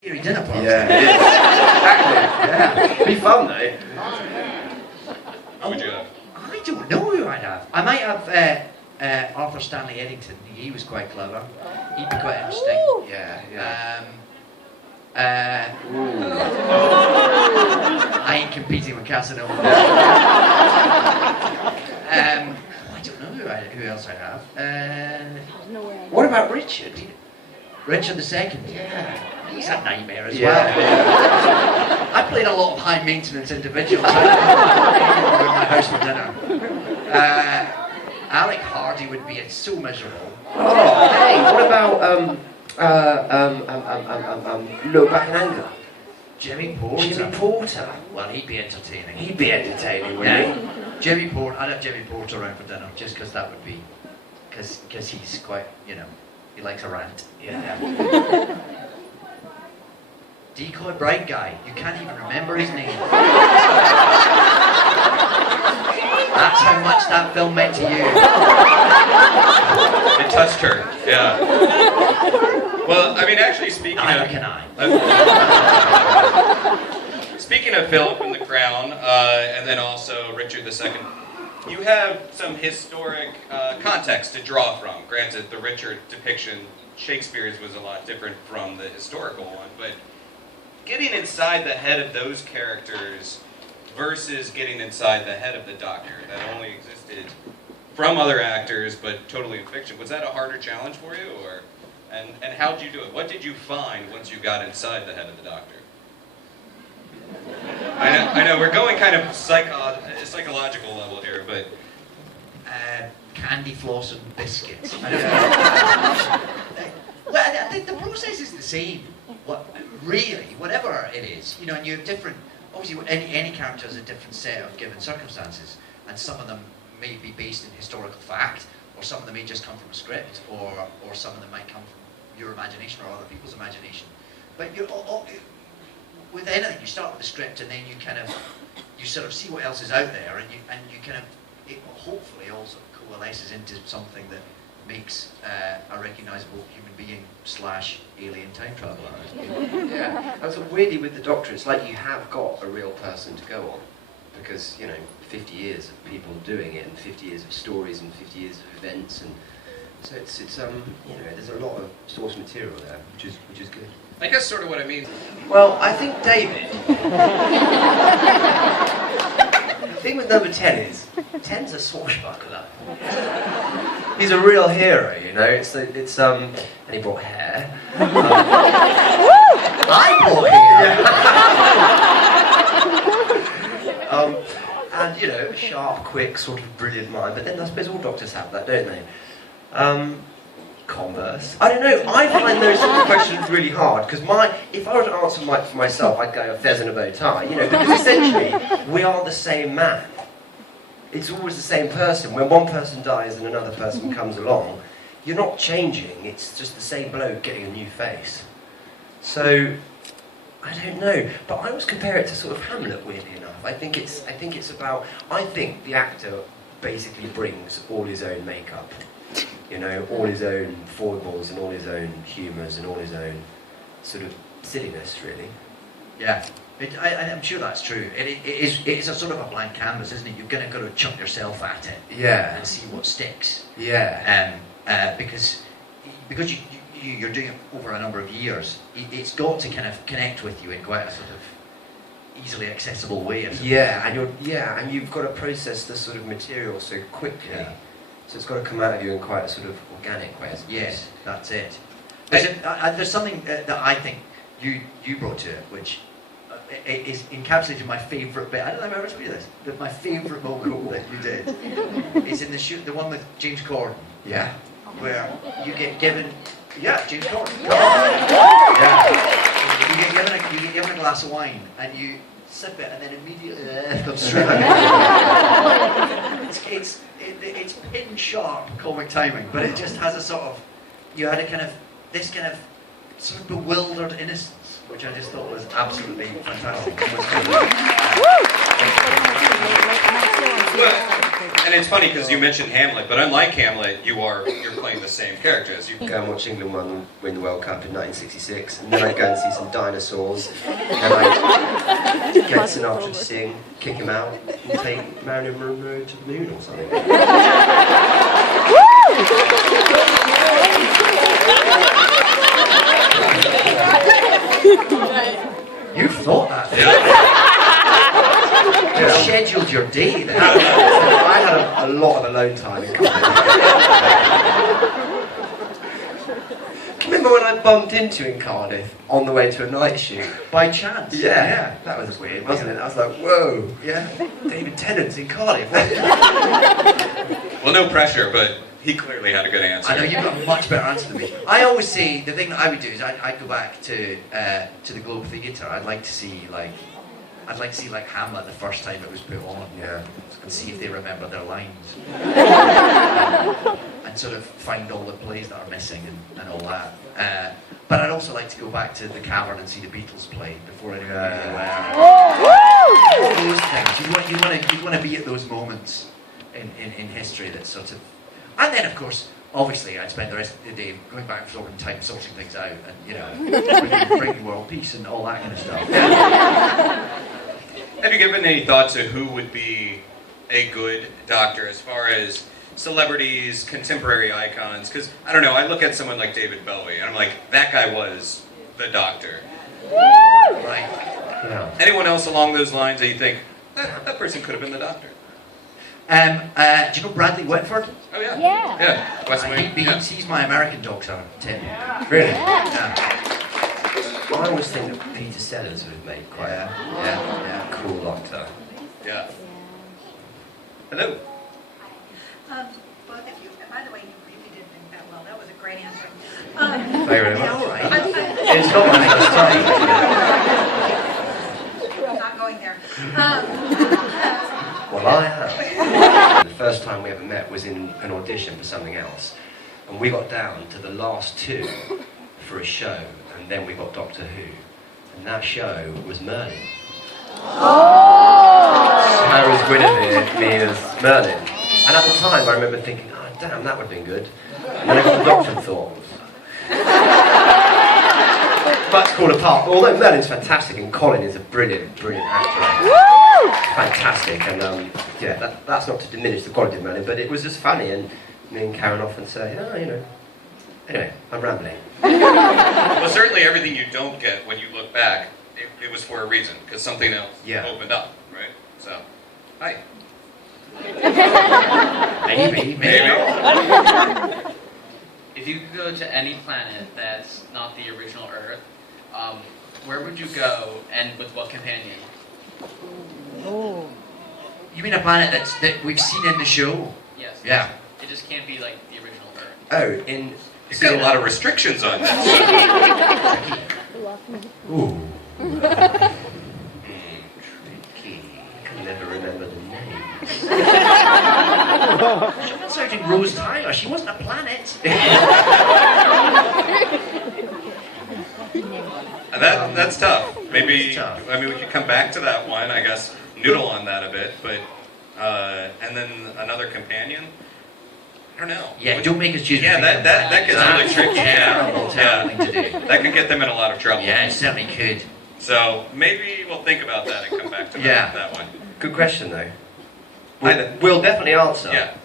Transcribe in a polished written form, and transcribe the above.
Dinner party. Yeah, it is. Exactly. Yeah. It'd be fun though. Who would you have? I don't know who I'd have. I might have Arthur Stanley Eddington. He was quite clever. He'd be quite interesting. Yeah, I ain't competing with Casanova. I don't know who else I'd have. What about Richard? Richard II. Yeah. He's a nightmare as Yeah. well. I played a lot of high maintenance individuals. I in my house for dinner. Alec Hardy would be so miserable. Oh, hey, what about Look Back in Anger? Jimmy Porter. Jimmy Porter. Well, he'd be entertaining. He'd be entertaining, wouldn't he? Jimmy Porter. I'd have Jimmy Porter around for dinner just because that would be, because he's quite, he likes a rant. Yeah. Decoy Bright Guy. You can't even remember his name. That's how much that film meant to you. It touched her, yeah. Well, I mean, actually, Neither can I. Speaking of Philip and the Crown, and then also Richard II, you have some historic context to draw from. Granted, the Richard depiction, Shakespeare's was a lot different from the historical one, but getting inside the head of those characters versus getting inside the head of the Doctor that only existed from other actors but totally in fiction, was that a harder challenge for you, or and how did you do it? What did you find once you got inside the head of the Doctor? I know, we're going kind of psychological level here, but Candy floss and biscuits. I don't know. Well, the process is the same. Really, whatever it is, and you have different. Obviously, any character has a different set of given circumstances, and some of them may be based in historical fact, or some of them may just come from a script, or some of them might come from your imagination or other people's imagination. But with anything, you start with a script, and then you sort of see what else is out there, and you kind of it hopefully also coalesces into something that makes a recognisable human being / alien time traveller. Yeah. And so weirdly with the Doctor, it's like you have got a real person to go on. Because, 50 years of people doing it, and 50 years of stories, and 50 years of events, and so it's there's a lot of source material there, which is good. I guess sort of what I mean. Well, I think David. The thing with number 10 is, 10's a swashbuckler. He's a real hero, and he brought hair. I brought here. And a sharp, quick, sort of brilliant mind. But then I suppose all doctors have that, don't they? Converse. I don't know. I find those sort of questions really hard because if I were to answer for myself, I'd go a fez and a bow tie. Because essentially we are the same man. It's always the same person. When one person dies and another person comes along, you're not changing. It's just the same bloke getting a new face. So I don't know. But I always compare it to sort of Hamlet. Weirdly enough, I think the actor basically brings all his own makeup. All his own foibles and all his own humours and all his own sort of silliness, really. Yeah, I'm sure that's true. It's a sort of a blank canvas, isn't it? You're going to go to chuck yourself at it, and see what sticks. Yeah. Because you're doing it over a number of years. It's got to kind of connect with you in quite a sort of easily accessible way. And you've got to process this sort of material so quickly. Yeah. So it's got to come out of you in quite a sort of organic way. Yes, that's it. There's something that I think you brought to it, which is encapsulated in my favourite bit. I don't know if I've ever told you this, but my favourite vocal that you did is in the one with James Corden. Yeah. Where you get given, James Corden. Yeah. You get given a glass of wine and you sip it and then immediately comes straight out. It's pin sharp comic timing, but it just has a sort of, you had this kind of sort of bewildered innocence, which I just thought was absolutely fantastic. Well, And it's funny because you mentioned Hamlet, but unlike Hamlet, you're playing the same characters. You Go and watch England win the World Cup in 1966, and then I'd go and see some dinosaurs, and I'd get Sinatra to sing, kick him out, and take Marilyn Monroe to the moon or something. You've thought that. You've scheduled your day there. I had a lot of alone time in Cardiff. Remember when I bumped into in Cardiff on the way to a night shoot? By chance. Yeah, that was weird, wasn't it? I was like, whoa, Yeah. David Tennant's in Cardiff. well, no pressure, but he clearly had a good answer. I know you've got a much better answer than me. I always say the thing that I would do is I'd go back to the Globe Theatre. I'd like to see like Hamlet the first time it was put on. Yeah. And see if they remember their lines. and sort of find all the plays that are missing and all that. But I'd also like to go back to the Cavern and see the Beatles play before anyone knew they were. Those things. You'd want to be at those moments in history that sort of. And then, of course, obviously, I'd spend the rest of the day going back in time, sorting things out, and bringing world peace and all that kind of stuff. Have you given any thought to who would be a good doctor as far as celebrities, contemporary icons? Because, I don't know, I look at someone like David Bowie, and I'm like, that guy was the doctor. Right. Yeah. Anyone else along those lines that you think, that person could have been the doctor? Do you know Bradley Whitford? Oh, yeah. Yeah. Yeah, West Wing. He's my American doctor, Tim. Really? Yeah. I always think that Peter Sellers would have made quite a cool doctor. Yeah. Hello. Both of you, by the way, you really did that well. That was a great answer. Thank you very much. All right. It's not my first time. I'm not going there. Well, I have. The first time we ever met was in an audition for something else. And we got down to the last two for a show, and then we got Doctor Who. And that show was Merlin. Harry was Guinevere, me as Merlin. And at the time I remember thinking, oh damn, that would have been good. And then I got the Doctor and thought, much called apart. Although Merlin's fantastic and Colin is a brilliant, brilliant actor. Fantastic, and that's not to diminish the quality of Merlin, but it was just funny, and me and Karen often say, anyway, I'm rambling. Well, certainly everything you don't get when you look back, it was for a reason, because something else opened up, right? So, hi. Maybe. If you could go to any planet that's not the original Earth, where would you go and with what companion? You mean a planet that we've seen in the show? Yes. Yeah. It just can't be like the original Earth. Oh, in... You've got a lot of restrictions on this. Ooh. Tricky. I can never remember the names. She was Sergeant Rose Tyler. She wasn't a planet. That's tough. Maybe, It's tough. I mean, we could come back to that one, I guess, noodle on that a bit, but, and then another companion? I don't know. Yeah, don't make us choose. Yeah, that gets really tricky. Terrible thing to do. That could get them in a lot of trouble. Yeah, it certainly could. So maybe we'll think about that and come back to that one. Good question, though. We'll definitely answer. Yeah.